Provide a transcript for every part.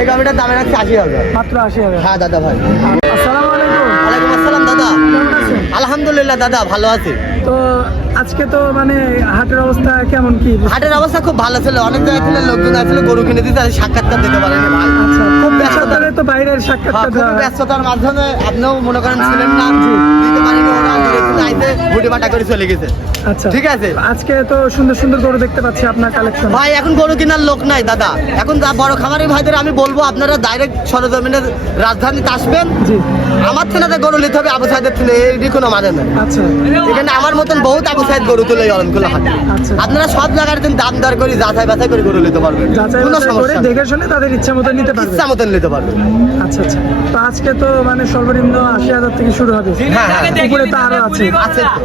এই গাভিটার দামে রাখছি 80,000। মাত্র 80,000। হ্যাঁ দাদা ভাই। আসসালামু আলাইকুম। ওয়ালাইকুম আসসালাম দাদা। কেমন আছেন? আলহামদুলিল্লাহ দাদা ভালো আছি। তো আজকে তো মানে হাটের অবস্থা কেমন কি? হাটের অবস্থা খুব ভালো ছিল, অনেক জায়গা থেকে লোকজন আসলে গরু কিনে দিতে আর সাক্ষাৎকার দিতে পারেনি ভাই। আচ্ছা, খুব ব্যস্ততা, তো বাইরের সাক্ষাৎকার খুব দেওয়া হয়। ব্যস্ততার মাধ্যমে আপনিও মনে করেন ছিলেন না, দিতে পারেনি, ওরা দূরে থেকে আইতে গুটি বাটা করে চলে গেছে। আচ্ছা ঠিক আছে। আজকে তো সুন্দর সুন্দর গরু দেখতে পাচ্ছি আপনার কালেকশন। ভাই এখন গরু কেনার লোক নাই দাদা, এখন যা বড় খামারি ভাইদের আমি বলবো আপনারা ডাইরেক্ট সরজমিনের রাজধানীতে আসবেন। জি। আমার থেনাতে গরু নিতে হবে, আবু সাইদের থেকে এই কোনো মানে না। আচ্ছা এখানে আমার মতন বহুত আবু সাইদ গরু তুলে অনেকগুলো হাতে। আচ্ছা। আপনারা সব জায়গার দাম দর করে যাচাই বাছাই করে গরু নিতে পারবেন, যাচাই কোনো বাছাই করে সমস্যা নেই। দেখে শুনে তাদের ইচ্ছা মতো নিতে পারবে। ইচ্ছা মতন নিতে পারবেন। আচ্ছা আচ্ছা। তো আজকে তো মানে সর্বনিম্ন 80,000 থেকে শুরু হবে। হ্যাঁ হ্যাঁ, উপরে তো আরো আছে। আছে তো।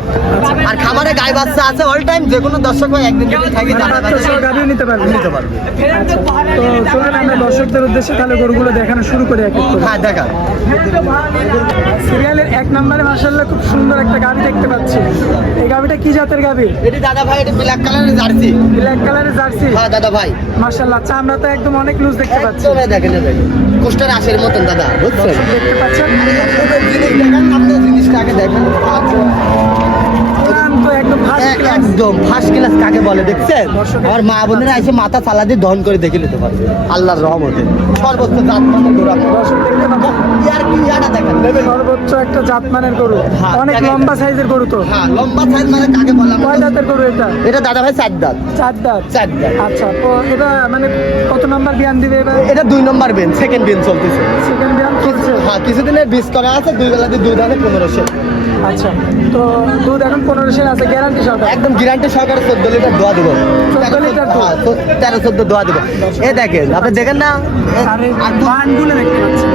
আর খামারে গাই বাচ্চা আছে অল টাইম, যে কোনো দর্শক ভাই একদিন যদি থাকে মানে যাচাই বাচ্চা বাছাই সহ গাভিও নিতে পারবে। নিতে পারবে। আচ্ছা। তো চলুন আমরা দর্শকদের উদ্দেশ্যে তাহলে গরুগুলো দেখানো শুরু করি এক এক করে। হ্যাঁ দেখা। সিরিয়ালের 1 নম্বরে মাশাআল্লাহ খুব সুন্দর একটা গাভি দেখতে পাচ্ছি। এই গাভিটা কি জাতের গাভি? এটি দাদা ভাই, এটি ব্ল্যাক কালারের জার্সি। ব্ল্যাক কালারের জার্সি। হ্যাঁ দাদা ভাই। মাশাআল্লাহ চামড়া তো একদম অনেক লুজ দেখতে পাচ্ছি। একদম দেখেন কুষ্টার আশের মতন দাদা, বুঝছেন? দেখতে পাচ্ছেন জিনিস দেখেন, আপনি জিনিসটা আগে দেখেন। উলান তো একদম ফার্স্ট ক্লাস। একদম ফার্স্ট ক্লাস কাকে বলে দেখছেন? আমার মা বোনেরা এসে মাথা চালা দিয়ে দহন করে দেখে নিতে পারবে আল্লাহর রহমতে। সর্বোচ্চ জাতমানের গরু আপনার দর্শক দেখতে পাচ্ছেন ইয়ার কি ইয়াটা দেখেন level। সর্বোচ্চ একটা জাতমানের গরু। হ্যাঁ, অনেক দেখেন। লম্বা সাইজের গরু তো। হ্যাঁ লম্বা সাইজ মানে কাকে বলে? কয় দাঁতের গরু এটা? এটা দাদা ভাই 4 দাঁত। 4 দাঁত। 4 দাঁত। আচ্ছা তো এটা মানে কত নাম্বার বিয়ান দিবে এবার? এটা 2 নম্বর বেন, সেকেন্ড বেন চলতেছে। সেকেন্ড বিয়ান চলছে। হ্যাঁ কিছুদিনের বীজ করা আছে, 2 বেলাতে দুধ আছে 1500। আচ্ছা তো দুধ এখন 1500 আছে গ্যারান্টি সহকারে। একদম গ্যারান্টি সহকারে 14 লিটার দোয়া দেবো। 14 লিটার দুধ। 13-14 দোয়া দেবো। এই দেখেন, আপনি দেখেন না আর এই বানগুলো দেখতে পাচ্ছি।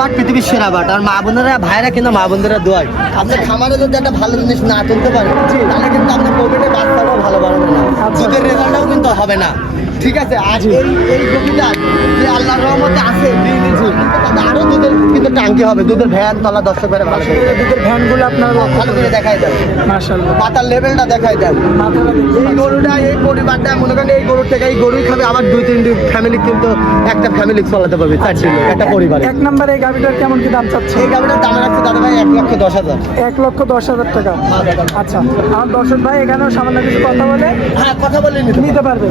বাট পৃথিবীর সেরা বাট। আর মা বোনেরা ভাইরা কিন্তু মা বোনেরা দোয়ায় আপনি খামারে যদি একটা ভালো জিনিস না তুলতে পারেন তাহলে কিন্তু আপনার পকেটে বাচ্চাটাও ভালো বাড়বে না, আচ্ছা। দুধের রেজাল্টটাও কিন্তু হবে না। ঠিক আছে। আর এই জমিটা যে আল্লাহর রহমতে আছে আরো দুধের কিন্তু টাঙ্কি হবে, দুধের ভ্যান তলা দর্শক ভাইরা ভালো করে দুধের ভ্যানগুলো আপনার ভালো করে দেখাই দেন, মাশাআল্লাহ মাথার লেভেলটা দেখাই দেন। মাথাটা দেখতে এই গরুটা এই পরিবারটা মনে করেন এই গরুর থেকে এই গরুই খাবে, আবার 2-3টি ফ্যামিলি কিন্তু একটা ফ্যামিলি চালাতে পারবে, 4টি লোক একটা পরিবারে। 1 নম্বরে এই গাভিটার কেমন কি দাম চাচ্ছে? এই গাভিটার দাম রাখছে দাদা ভাই 1,10,000। 1,10,000 টাকা। আচ্ছা আমার দর্শক ভাই এখানেও সামান্য কিছু কথা বলে হ্যাঁ কথা বলে নিতে পারবে।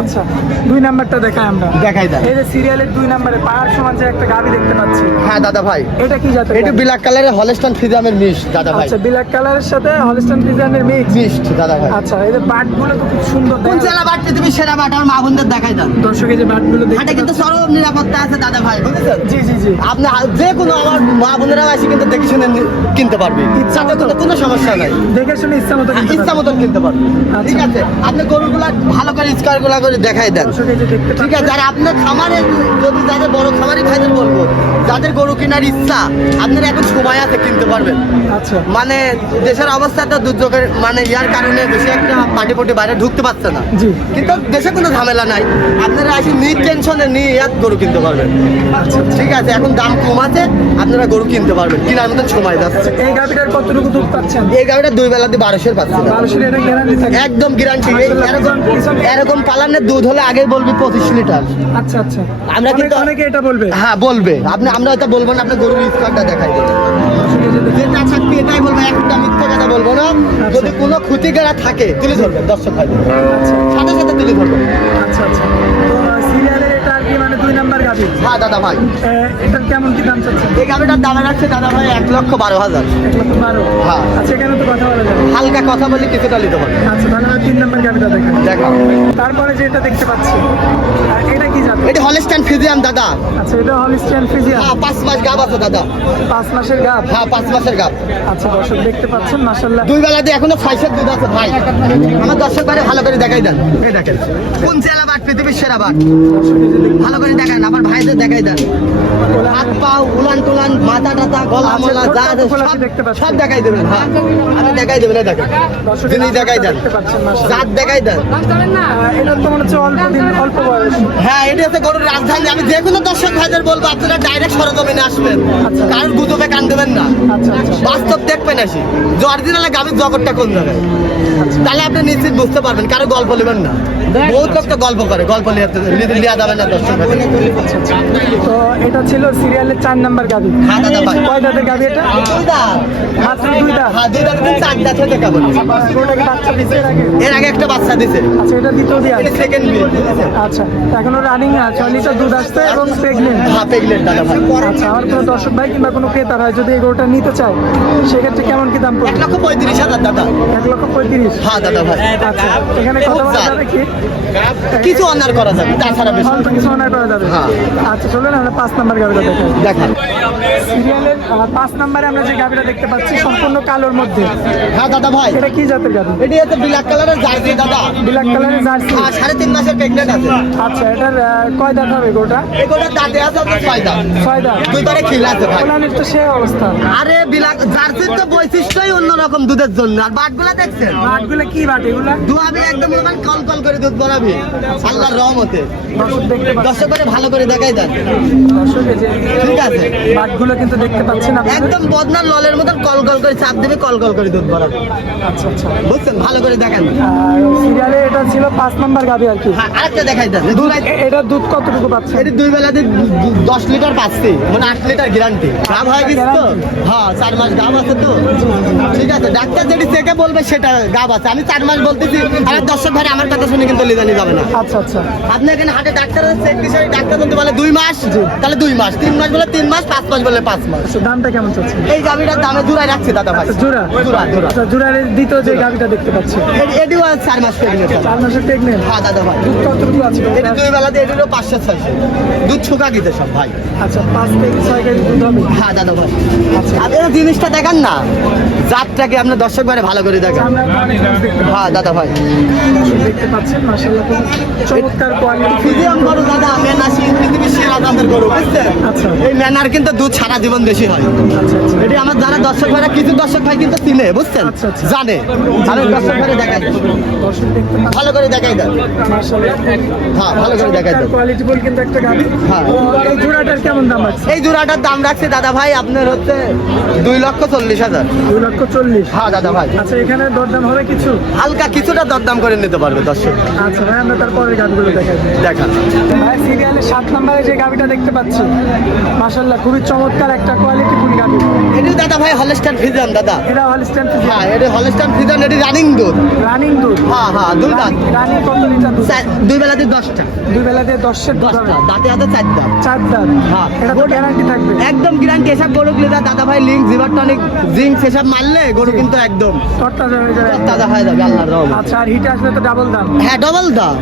আচ্ছা 2 নাম্বারটা দেখাই আমরা। দেখাই দেন। এই যে সিরিয়ালের 2 নম্বরে পাহাড় সমান যে একটা গাভি দেখতে পাচ্ছি। হ্যাঁ দাদা ভাই, এটা কি জাতের? এটা ব্ল্যাক কালারের হলস্টাইন ফ্রিজিয়ামের মিক্স দাদা ভাই। আচ্ছা ব্ল্যাক কালারের সাথে হলস্টাইন ফ্রিজিয়ানের মিক্স। মিক্সড দাদা ভাই। আচ্ছা এই যে বাটগুলো তো খুব সুন্দর কোন দেখা জেলা বাট পৃথিবীর সেরা বাট? আমার মা বোনদের দেখাই দেন। দর্শক এই যে বাটগুলো হাটে দেখতে কিন্তু চরম নিরাপত্তা আছে দাদা ভাই, বুঝেছেন? জি জি জি আপনি যে কোনো আমার মা বোনেরা এসে কিন্তু দেখে শুনে কিনতে পারবে, সাথে কিন্তু কোনো সমস্যা নাই। দেখে শুনে ইচ্ছা মতো কিনতে ইচ্ছা পারবে। মতন কিনতে পারবে। আচ্ছা। ঠিক আছে। আপনি গরুগুলা ভালো করে স্কয়ার গুলা করে দেখাই দেন। দর্শক এই যে দেখতে ঠিক আছে। আর আপনার খামারে যদি যাদের বড় খামারি ভাইদের বলবো, যাদের গরু কেনার ইচ্ছা আপনার এখন সময় আছে কিনতে পারবেন। আচ্ছা মানে দেশের অবস্থাটা দুর্যোগের মানে ইয়ার কারণে বেশি একটা পার্টি বাইরে ঢুকতে পারছে না, জি কিন্তু দেশে কোনো ঝামেলা নাই, আপনারা আসি টেনশনে নিয়ে ইয়াত গরু কিনতে পারবেন। আচ্ছা ঠিক আছে। এখন দাম কম আছে, আপনারা গরু কিনতে পারবেন, কেনার মতন সময় যাচ্ছে। এই গাভিটার কতটুকু দুধ পাচ্ছেন? এই গাড়িটা 2 বেলাতে 1200 পাচ্ছে 1200 এটা গ্যারান্টি থাকে। একদম গ্যারান্টি। মাশাআল্লাহ, এরকম পালানের দুধ হলে আগে বলবি 25 লিটার। আচ্ছা আচ্ছা আমরা কিন্তু অনেকে এটা বলবে। হ্যাঁ বলবে, আমরা হয়তো বলবো না, আপনার গরুর স্কোয়ারটা দেখাই দেবে। যেটা থাকবে এটাই বলবো, একটা মিথ্যা কথা বলবো না। যদি কোনো ক্ষতিকারা থাকে তুলে ধরবেন দর্শক ভাই, আচ্ছা সাথে সাথে তুলে ধরবেন। আচ্ছা আচ্ছা তো সিরিয়ালের এটা আর কি মানে 2 নাম্বার গাভি। হ্যাঁ দাদা ভাই, এটার কেমন কি দাম চাচ্ছেন? এই গাড়িটার দাম রাখছে দাদা ভাই 1,12,000। 1,12,000। হ্যাঁ। আচ্ছা এখানে তো কথা বলা যাবে। হালকা কথা বলি কিছুটা নিতে পারবেন। আচ্ছা তাহলে আমরা 3 নাম্বার গাভিটা দেখেন। দেখো তারপরে যেটা দেখতে পাচ্ছি এটা কি জাত? এটা হলস্টাইন ফ্রিজিয়ান দাদা। আচ্ছা এটা হলিস্টিয়ান ফ্রিজিয়ান। হ্যাঁ 5 মাস গাব আছে দাদা। 5 মাসের গাভ। হ্যাঁ 5 মাসের গাব। আচ্ছা দর্শক দেখতে পাচ্ছেন মাশাআল্লাহ। 2 বেলাতে এখনো 5 দুধ আছে ভাই। আমার দর্শক ভাই ভালো করে দেখাই দেন। এই দেখেন কোন জেলা বাট পৃথিবীর সেরা বাট, দর্শক এই যে দেখতে ভালো করে দেখান। আমার ভাইদের দেখাই দেন। হাত পা উলান টুলান মাথা টাথা গলা মলা যা আছে সব দেখাই দেবেন। হ্যাঁ আমি দেখাই দেবেন, এই দেখেন যিনি দেখাই দেন জাত দেখাই দেন। এটা তো মনে হচ্ছে অল্প বয়স। হ্যাঁ এটা হচ্ছে গরুর রাজধানী। আমি যে কোনো দর্শক ভাইদের বলবো আপনারা ডাইরেক্ট সরজমিনে আসবেন, কারোর গুজবে কান দেবেন না, আচ্ছা আচ্ছা বাস্তব দেখবেন আসি যে অরিজিনাল গাভীর জগৎটা কোন জায়গায়, তাহলে আপনি নিশ্চিত বুঝতে পারবেন। কারো গল্প নেবেন না, বহুত লোক তো গল্প করে, গল্প লিয়া যাবে না দর্শক ভাই। তো এটা ছিল সিরিয়ালের 4 নাম্বার গাভি। হ্যাঁ দাদা ভাই, কয় দাঁতের গাভি এটা? দুই দাঁত। মাত্র 2 দাঁত। হ্যাঁ 2 দাঁত কিন্তু 4 দাঁত হতে কেবল। গরুটা কি বাচ্চা দিছে এর আগে? এর আগে একটা বাচ্চা দিছে, আচ্ছা এটা দ্বিতীয় দিয়ে এটা সেকেন্ড বিয়ে। আচ্ছা এখনো রানিং 6 লিটার দুধ আসছে এবং প্রেগনেন্ট। হ্যাঁ প্রেগনেন্ট দাদা ভাই। আচ্ছা আমার কোনো দর্শক ভাই কিংবা কোনো ক্রেতার হয় যদি এই গরুটা নিতে চায় সেক্ষেত্রে কেমন কি দাম পড়বে? 1,35,000 দাদা। 1,35,000। হ্যাঁ দাদা ভাই, আচ্ছা এখানে কথা বলা যাবে কি? কিছু অনার করা যাবে, তাছাড়া বেশি অল্প কিছু অনার করা যাবে। হ্যাঁ। আচ্ছা চলুন আমরা 5 নাম্বার গাভিটা দেখাই। দেখান। সিরিয়ালের 5 নাম্বারে আমরা যে গাভিটা দেখতে পাচ্ছি সম্পূর্ণ কালোর মধ্যে, হ্যাঁ দাদা ভাই, এটা কি জাতের গাভি? এটি হচ্ছে ব্ল্যাক কালারের জার্সি দাদা। ব্ল্যাক কালারের জার্সি। হ্যাঁ 3.5 মাসের প্রেগনেন্ট আছে। আচ্ছা এটার কয় দাঁত হবে গরুটা? এগুলোর দাঁতে আছে আপনার 6 দাঁত। 6 দাঁত। দুইবারে খিল আছে ভাই। ওলানের তো সে অবস্থা। আরে ব্ল্যাক জার্সির তো বৈশিষ্ট্যই অন্যরকম দুধের জন্য। আর বাটগুলা দেখছেন, বাটগুলো কি বাট এগুলা? দুয়াবে একদম মানে কল কল করে দুধ বড়াবি আল্লাহর রহমতে। দর্শক দেখতে পাচ্ছেন। দর্শক করে ভালো করে দেখাই দেন। দর্শক এই যে ঠিক আছে, বাটগুলো কিন্তু দেখতে পাচ্ছেন আপনারা। একদম বদনার ললের মতন কল কল করে চাপ দিবে, কল কল করে দুধ বড়াবে। আচ্ছা আচ্ছা। বুঝছেন, ভালো করে দেখেন। আর সিরিয়ালে এটা ছিল 5 নাম্বার গাভি আর কি। হ্যাঁ আরেকটা দেখাই দেন। এটা দুধ কতটুকু পাচ্ছে? এটি 2 বেলাতে 10 লিটার পাচ্ছি, মানে 8 লিটার গ্যারান্টি। গাভ হয়ে গেছে তো, হ্যাঁ 4 মাস গাভ আছে তো। ঠিক আছে, ডাক্তার যেটি চেকে বলবে সেটা গাভ আছে। আমি 4 মাস বলতেছি, আমার দর্শক ভাই আমার কথা শুনে কিন্তু লিজানি যাবে না। আচ্ছা আচ্ছা। আপনি এখানে হাটে ডাক্তার চেক দিছে, ডাক্তার যদি বলে 2 মাস তাহলে 2 মাস, 3 মাস বলে 3 মাস, 5 মাস বলে 5 মাস। আচ্ছা দামটা কেমন চলছে? এই গাভিটার দামে জোড়ায় রাখছি দাদা ভাই। আচ্ছা জোড়া জোড়া জোড়া। আচ্ছা জোড়ার দ্বিতীয় যে গাভিটা দেখতে পাচ্ছি এটিও 4 মাস প্রেগনেন্ট। 4 মাসের প্রেগনেন্ট। হ্যাঁ দাদা ভাই, দুধ কতটুকু আছে? এটি 2 বেলাতে এটিরও 500-600 দুধ শুকা গেছে সব ভাই। আচ্ছা 5 থেকে 6 কেজি দুধ হবে। হ্যাঁ দাদা ভাই, আচ্ছা আপনি এই জিনিসটা দেখান না, জাতটাকে আপনার দর্শক ভাই ভালো করে দেখেন। আমরা অনেক জিনিস দেখতে হ্যাঁ দাদা ভাই, দর্শক দেখতে পাচ্ছেন মাশাআল্লাহ খুব চমৎকার কোয়ালিটি। ফিজিয়াম গরু দাদা, মেনা পৃথিবীর সেরা জাতের গরু, বুঝছেন? আচ্ছা। এই মেনার কিন্তু দুধ সারা জীবন বেশি হয়। আচ্ছা আচ্ছা। এটি আমার যারা দর্শক ভাইরা, কিছু দর্শক ভাই কিন্তু চিনে, বুঝছেন, আচ্ছা, আচ্ছা। জানে। আর ওই দর্শক ভাইরা দেখাই দেন, দর্শক দেখতে পাচ্ছেন ভালো করে দেখাই দেন। মাশাআল্লাহ হ্যাঁ ভালো করে দেখাই দেন। কোয়ালিটি বল কিন্তু একটা গাভি। হ্যাঁ। তো এই জোড়াটার কেমন দাম আছে? এই জোড়াটার দাম রাখছি দাদা ভাই আপনার হচ্ছে 2,40,000। 2,40,000। হ্যাঁ দাদা ভাই, আচ্ছা এখানে দরদাম হবে কিছু? হালকা কিছুটা দরদাম করে নিতে পারবে দর্শক। আচ্ছা ভাই আমরা তারপরে গাভিগুলো দেখাই। দেখান। ভাই সিরিয়ালে 7 নম্বরে যে গাভিটা দেখতে পাচ্ছি মাশাআল্লাহ খুবই চমৎকার একটা কোয়ালিটি ফুল গাভি। এটি দাদা ভাই হলস্টাইন ফ্রিজিয়ান দাদা। এটা হলস্টাইন হ্যাঁ এটি হলস্টাইন ফ্রিজিয়ান, এটি রানিং দুধ। রানিং দুধ। হ্যাঁ হ্যাঁ 2 দাঁত। রানিং কত লিটার দুধ? 2 বেলাতে 10টা। 2 বেলা দিয়ে 10-এর দুধ হবে। 10টা দাঁতে আছে 4 দাঁত। 4 দাঁত। হ্যাঁ। এটা তো গ্যারান্টি থাকবে। একদম গ্যারান্টি। এসব গরু গুলো দাদা ভাই লিঙ্ক জিভার টনিক জিঙ্ক সেসব মারলে গরু কিন্তু একদম তরতাজা হয়ে যাবে। তাজা হয়ে যাবে আল্লাহর রহমতে। আচ্ছা আর হিটে আসলে তো ডাবল দাম। হ্যাঁ ডবল দাম,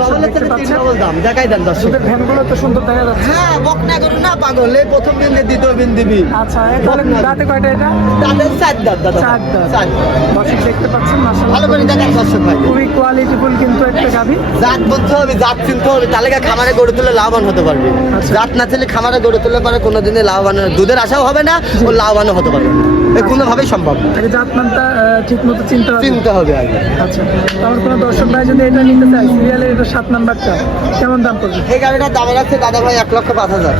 ডবলের থেকে 3 ডবল দাম। দেখাই দেন দর্শক। দুধের ভ্যানগুলো তো সুন্দর দেখা যাচ্ছে। হ্যাঁ বকনা গরু না পাগল, এই প্রথম দিন দিয়ে দ্বিতীয় দিন দিবি। আচ্ছা তাহলে দাঁতে কয়টা এটা? তাদের 4 দাঁত দাদা। 4 দাঁত। 4 দর্শক দেখতে পাচ্ছেন মাশাআল্লাহ ভালো করে দেখেন দর্শক ভাই। খুবই কোয়ালিটি ফুল কিন্তু একটা গাভি। জাত বুঝতে হবে, জাত চিনতে হবে, তাহলে খামারে গড়ে তুলে লাভবান হতে পারবে। আচ্ছা। জাত না ছেলে খামারে গড়ে তুলে পারে কোনোদিনই লাভবান হবে না। দুধের আশাও হবে না, ও লাভবানও হতে পারবে না। এই কোনোভাবেই সম্ভব না। আগে জাতমানটা ঠিক মতো চিনতে হবে। চিনতে হবে আগে। আচ্ছা আমার কোনো দর্শক ভাই যদি এটা নিতে চায় সিরিয়ালের এটা 7 নাম্বারটা কেমন দাম পড়বে? এই গাড়িটার দাম রাখছে দাদা ভাই 1,05,000।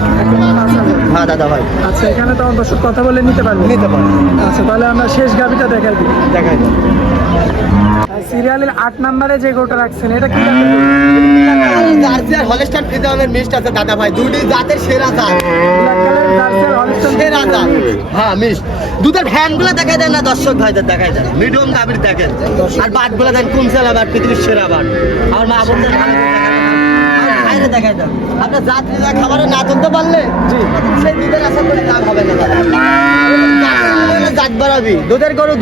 5,000। হ্যাঁ দাদা ভাই, আচ্ছা এখানে তো আমার দর্শক কথা বলে নিতে পারবে। নিতে পারবে। আচ্ছা তাহলে আমরা শেষ গাভিটা দেখাই দিই। দেখাই দেন। সিরিয়ালের 8 নাম্বারে যে গোটা রাখছেন এটা কি জাতের গরু? জার্সি আর হলস্টাইন ফ্রিজিয়ানের মিক্সড আছে দাদা ভাই, দুটি জাতের সেরা জাত। ব্ল্যাক কালার জার্সি আর হলস্টাইন সেরা জাত। হ্যাঁ মিক্সড। দুধের ভ্যানগুলো দেখাই দেন না দর্শক ভাইদের, দেখাই দেন। মিডিয়াম গাভীর দেখেন। আর বাটগুলো দেন কোন সেরা বাট, পৃথিবীর সেরা বাট। আর মা বোনদের বাইরে দেখাই দেন। আপনার যাত্রী যা খাবারে না তুলতে পারলে জি সেই দুধের আশা করে লাভ হবে না দাদা। জাত বাড়াবি, দুধের গরু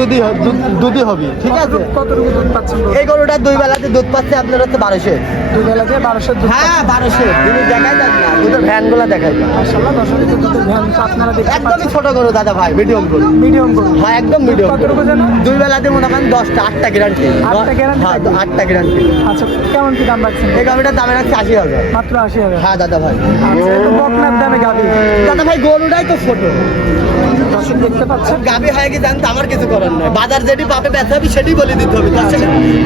দুধই হবি, ঠিক আছে? কতটুকু দুধ পাচ্ছেন গরু? এই গরুটা 2 বেলাতে দুধ পাচ্ছে আপনার হচ্ছে 1200। 2 বেলা দিয়ে 1200 দুধ। হ্যাঁ 1200। তুমি দেখাই দেন না, দুধের ভ্যান গুলা দেখাই দেন। মাশাআল্লাহ দর্শকের দুধের ভ্যান তো আপনারা দেখতে একদমই পাচ্ছেন ছোট গরু দাদা ভাই, মিডিয়াম গরু। মিডিয়াম গরু। হ্যাঁ একদম মিডিয়াম। কতটুকু জানো? দুই বেলাতে মনে করেন 10টা 8টা গ্যারান্টি। 8টা guarantee হ্যাঁ থাকবে? 8টা গ্যারান্টি। আচ্ছা কেমন কি দাম রাখছেন? এই গাভিটার দামে রাখছে 80,000। মাত্র 80,000। হ্যাঁ দাদা ভাই। আচ্ছা এটা বকনার দামে গাভী। দাদা ভাই গরুটাই তো ছোট। দর্শক দেখতে পাচ্ছেন গাভি হয়ে গিয়ে জানতো আমার কিছু করার নয়, বাজার যেটি পাবে বেচা হবে সেটি বলে দিতে হবে।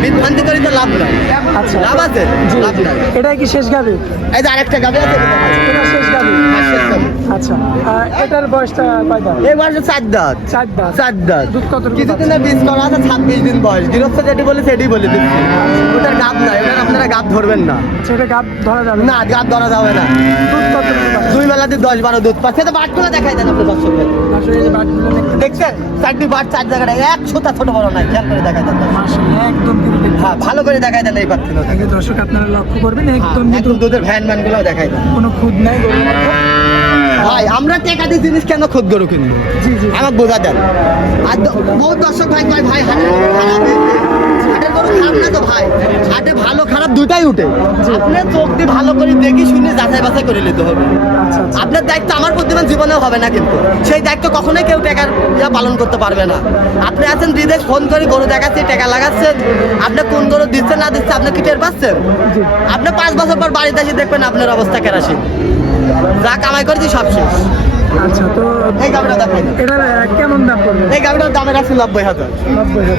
বিভ্রান্তি করে তো লাভ নাই। আচ্ছা লাভ আছে? জি লাভ নাই। এটাই কি শেষ গাভী? এই যে আরেকটা গাভি আছে এটা দেখাচ্ছি। এটা শেষ গাভী। হ্যাঁ, শেষ গাভি। আচ্ছা এটার বয়সটা কয় দাঁত? এই বয়সে 4 দাঁত। 4 দাঁত। 4 দাঁত। দুধ কতটুকু কিছুদিনের বীজ করা আছে, 26 দিন বয়স। গৃহস্থ যেটি বলে সেটি বলে দিচ্ছি। ওটার গাব নাই, ওটার আপনারা গাব ধরবেন না। সেটা গাব ধরা যাবে না গাব ধরা যাবে না। দুধ কতটুকু পাচ্ছে? দুই বেলাতে 10-12 দুধ পাচ্ছে। তো বাটগুলো দেখাই দেন আপনি দর্শক ভাই। আসলে এই যে বাটগুলো দেখতে দেখছেন 4টি বাট 4 জায়গায় এক সুতা ছোট বড় নাই, খেয়াল করে দেখাই দেন। মাশাআল্লাহ একদম কিন্তু দেখতে হ্যাঁ ভালো করে দেখাই দেন এই বাটগুলো। আগে দর্শক আপনারা লক্ষ্য করবেন একদম কিন্তু একদম দুধের ভ্যান ম্যান গুলো দেখাই দেন। কোনো খুদ নাই গরুর মধ্যে। ভাই আমরা টাকা দিয়ে জিনিস কেন খুদ গরু কিনবো? জি জি আমাকে বোঝা দেন। আর বহুত দর্শক ভাই কয় ভাই হাটের গরু খারাপ হয়েছে। হাটের গরু খারাপ না তো ভাই, হাটে ভালো খারাপ দুটাই উঠে। আপনি চোখ দিয়ে ভালো করে দেখি শুনে যাচাই বাছাই করে নিতে হবে। আচ্ছা আচ্ছা আপনার দায়িত্ব আমার প্রতিমান জীবনেও হবে না, কিন্তু সেই দায়িত্ব কখনোই কেউ টাকার পালন করতে পারবে না। আপনি আছেন বিদেশ, ফোন করে গরু দেখাচ্ছি, টাকা লাগাচ্ছেন, আপনি কোন গরু দিচ্ছে না দিচ্ছে আপনি কি টের পাচ্ছেন? জি আপনি 5 বছর পর বাড়িতে এসে দেখবেন আপনার অবস্থা কেরাসিন। যা কামাই করেছি সব শেষ। আচ্ছা তো এই গাড়িটা দেখাই না। এটার কেমন দাম পড়বে? এই গাড়িটার দামে রাখছি 90,000। 90,000।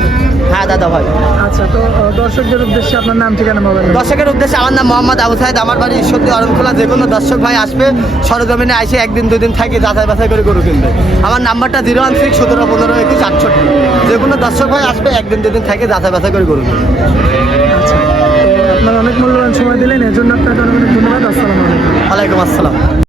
হ্যাঁ দাদা ভাই। আচ্ছা তো দর্শকদের উদ্দেশ্যে আপনার নাম ঠিকানা মোবাইল দর্শকের উদ্দেশ্যে আমার নাম মোহাম্মদ আবু সাইদ, আমার বাড়ি ঈশ্বরদী অরণখোলা। যে কোনো দর্শক ভাই আসবে সরজমিনে এসে একদিন দুদিন থাকি যাচাই বাছাই করে গরু কিনবে। আমার নাম্বারটা 016 17 15 21 68। যে কোনো দর্শক ভাই আসবে একদিন দুদিন থাকি যাচাই বাছাই করে গরু কিনবে। আচ্ছা তো আপনার অনেক মূল্যবান সময় দিলেন এর জন্য আপনাকে অনেক অনেক ধন্যবাদ। আসসালামু আলাইকুম। ওয়ালাইকুম আসসালাম।